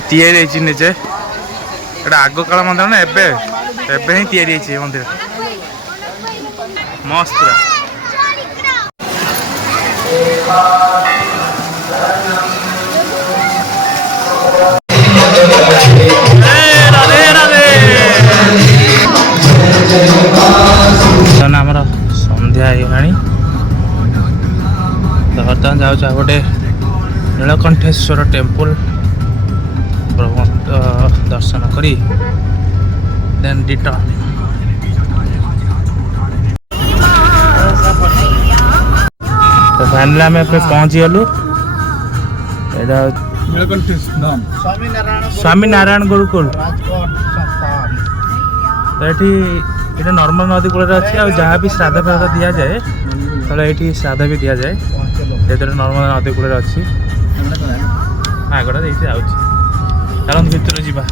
तैयारी निजे आग काल मंदिर ना एबे ही तैयारी मंदिर मस्त पूरा आमर संध्या तो बर्तमान जाऊँ गोटे नीलकंठेश्वर टेम्पल प्रभु दर्शन करी देन रिटर्न तो फाइनली आम पहुँची गलु स्वामी नारायण गुरुकुल तो ये नॉर्मल नदी कूल अच्छी आ जहाँ भी श्राद्ध फ्राद्ध दि जाए तो ये श्राद्ध भी दि जाए ये नॉर्मल नदी कूल अच्छी आगटा देखते जाऊँ चलते भितर जावा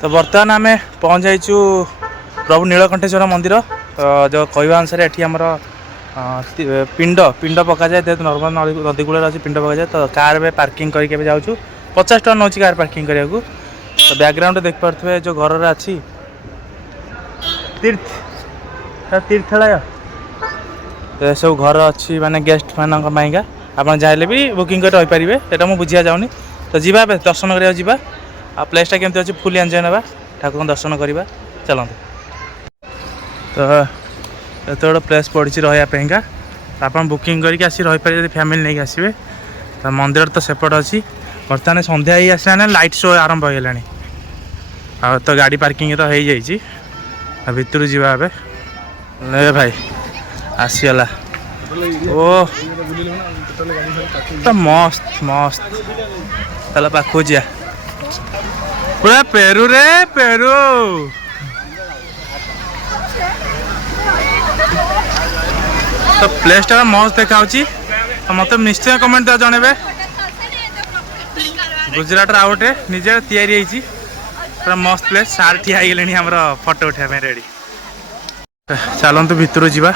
तो बर्तमान आम पहुँच जाइचु प्रभु नीलकंठेश्वर मंदिर तो जो कहवा अनुसार ये आमर पिंड पिंड पका जाए जेहतु नॉर्मल नदी कूल अच्छी पिंड पका जाए तो कार में पार्किंग करके जाऊँ 50 टका नौ कार पार्किंग करने को तो बैकग्राउंड देख पारे जो घर अच्छी तीर्थालय तो सब घर अच्छी माने गेस्ट मानका आप चाहे भी बुकिंग कर रही पारे ये मुझे बुझा जाऊनी तो जीवा दर्शन करा जा आ प्लेसटा केमती अच्छी फुल एंजॉय ना ठाकुर दर्शन करवा चलते तो ये गोटे प्लेस पड़ी रहा आप बुकिंग करके आसी रही पारे फैमिली नहीं आसवे तो मंदिर तो सेपट अच्छी बर्तमान संध्या ही आसला लाइट शो आरंभ हो गलानी आ तो गाड़ी पार्किंग तो हो जाइए भितर जावा ए भाई आसीगला ओ तो मस्त मस्त चल पाखु जा पूरा पेरू रे पेरू तो प्लेसटा मस्त देखा मत निश्चय कमेंट जनइबे गुजरात आउटे निजे तैयारी पूरा मस्त प्लेस सार ठिया गले आम फोटो उठाई रेडी चलतु भितर जावा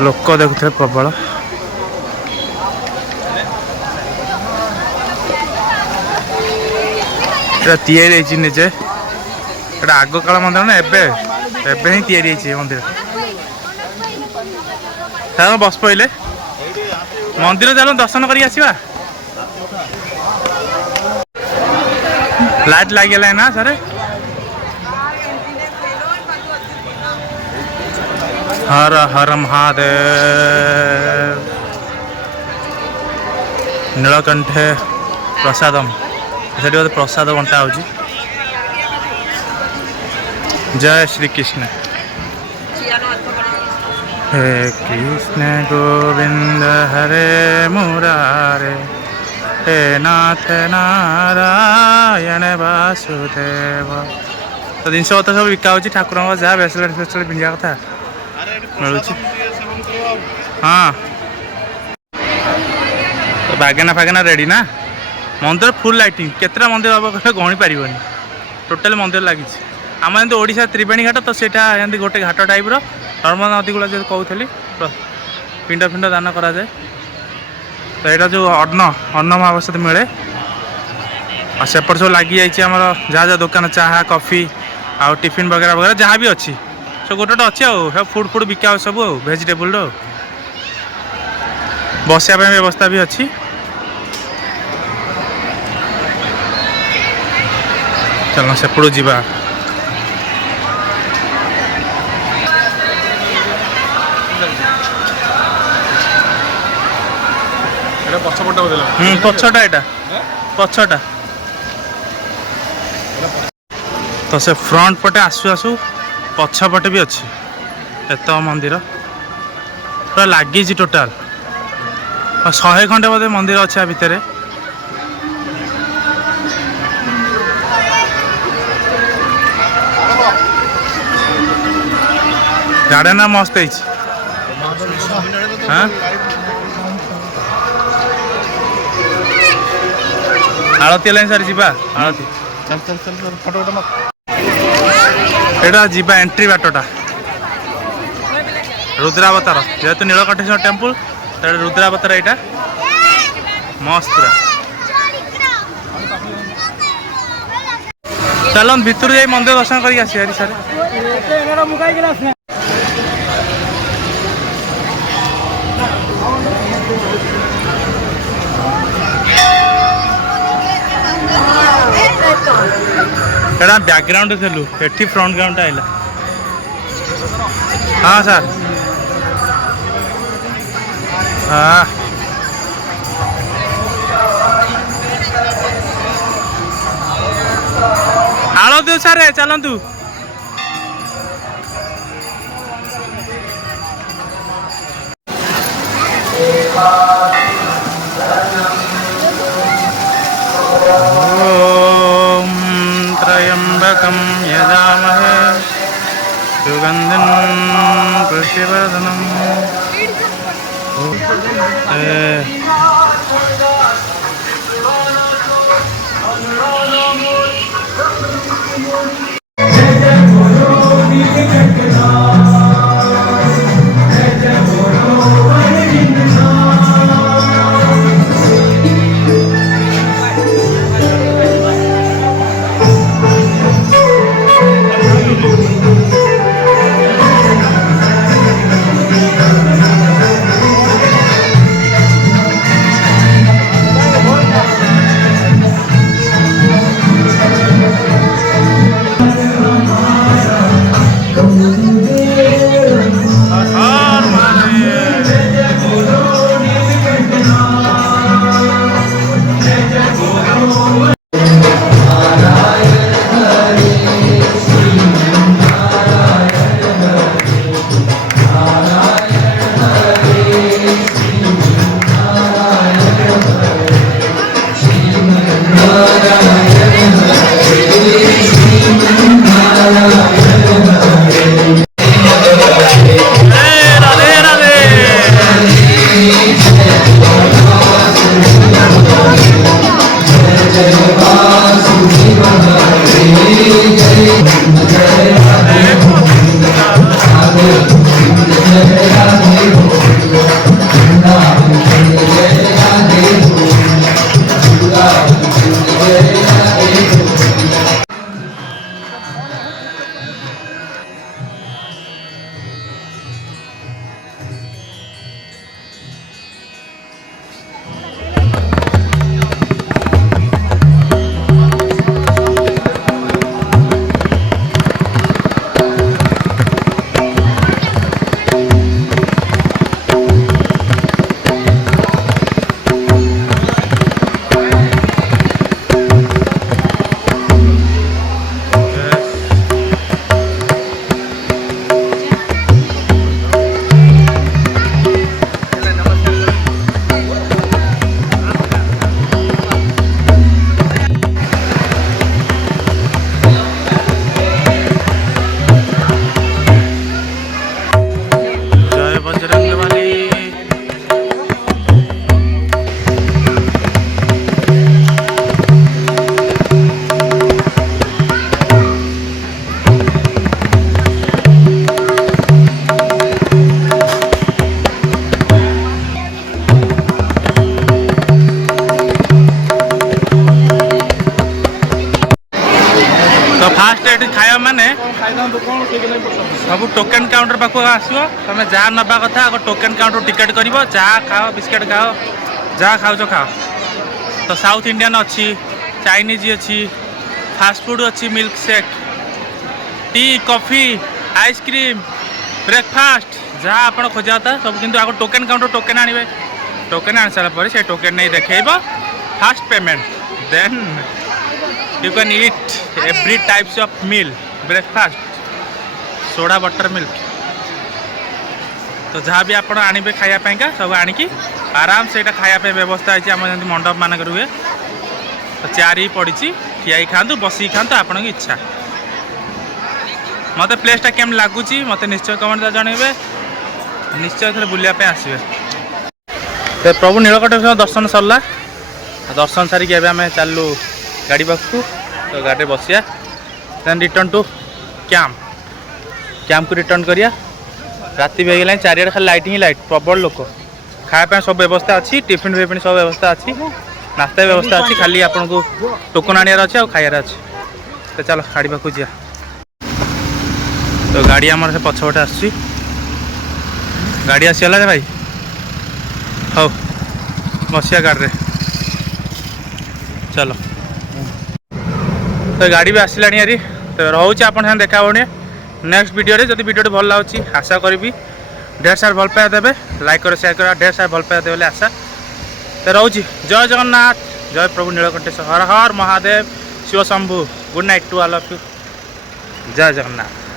लोक देखुए प्रबल तैयारी निजे आग काल मंदिर ना एबे ही तैयारी मंदिर बस पड़े मंदिर चलो दर्शन कर आसवा लाइट लगे ना सर हर हर महादेव नीलकंठे प्रसादम से प्रसाद बंटा हो जय श्री कृष्ण हे कृष्ण गोविंद हरे मुरारे हे नाथ नारायण वासुदेव तो जिनस पत्र सब बिका हो ठाकुर जहाँ ब्रेसलेट फेसलेट पिंधा कथा मिलूँ हाँ तो बागेना फागेना रेडी ना मंदिर फुल लाइटिंग केतटा मंदिर हम कहे गणी पार टोटाल मंदिर लगी आम एमती ओडिशा त्रिवेणी घाट तो सेटा एमती गोटे घाट टाइप नर्मल नदी कूल जो कहली पिंड फिंड दान करा जाए तो यहाँ जो अन्न महावसा मिले और सेपट सब लगी जाइए आम जहाँ जहाँ दुकान चाहा कॉफी आ टिफिन वगैरह वगैरह जहाँ भी अच्छी सब गोटे अच्छी आ फुड फुड बिका सब भेजिटेबल बसिया व्यवस्था भी अच्छी चलो सेपड़ू जीवा पछटा एटा पछटा तो से फ्रंट पटे आसु आसु पछपटे भी अच्छी एत मंदिर पूरा लगी टोटाल 100 खंडे बोधे मंदिर अच्छे भितर गार्डन मस्त है हाँ आलती है सर जीवा आलती चल चल चल चल फोटो फोटो एटा जीवा एंट्री बाटटा रुद्रावतार जेहेतु नीलकंठेश्वर टेम्पल रुद्रावतार यहाँ मस्त पूरा चल भितर जा मंदिर दर्शन करके आसी सारे एटा बैकग्राउंड थेलु एठी फ्रंट ग्राउंड आइला हाँ सर हाँ आलो सारे चलतु त्र्यंबकं यजामहे सुगंधिं पुष्टिवर्धनम् खाया माने सब टोकन काउंटर पाख आसो तुम जहाँ नवा कथा आग टोकन काउंटर टिकेट कर चाह खाओ बिस्केट खाओ जहाँ खाओ खाओ तो साउथ इंडियन अच्छी चाइनीज अच्छी फास्ट फूड अच्छी milkshake tea coffee ice cream breakfast जहाँ आप खोजा था सब किंतु आग टोकन काउंटर टोकन आने टोकन आनी सारा से टोकन नहीं देखेब fast payment then you can eat every types of meal breakfast soda butter milk तो जहाँ भी आप आने खायापा सब आणिकी आराम से खायापा व्यवस्था है आम जमी मंडप मानक हुए तो चेयर ही पड़ी ठिया खातु बसिक खातु आपण की इच्छा मत प्लेसटा केम लगुच मत निश्चय कमेंट जनइबे निश्चय थे बुलापे आसवे तो प्रभु नीलकंठेश्वर दर्शन सरला दर्शन सारिक आम चलू गाड़ी पाखु तो गाड़ी बसिया देन रिटर्न टू कैंप को रिटर्न करिया राति भी गला चारियाडे खाली लाइट ही लाइट प्रबल लोक खाया सब व्यवस्था अच्छी टिफिन फिफिन सब व्यवस्था अच्छी नास्ता व्यवस्था अच्छी खाली आपन को टोकन आनियार अच्छे और खाइबार अच्छे तो चलो गाड़ी पाखु जा तो गाड़ी आमर से पछपटे आसी गाड़ी आसीगला भाई हौ बसिया गाड़ी रे चलो तो गाड़ी भी आसला यारी तो रोचे आप देखा होने नेक्स्ट वीडियो रे जदि वीडियो भल लगी आशा करी ढेर सार भल पाया देवे लाइक कर शेयर कर ढेर सार भल पाया देवे आशा तो रोची जय जगन्नाथ जय प्रभु नीलकंठेश्वर हर हर Mahadev Shiv Shambhu good night to all of you जय जगन्नाथ।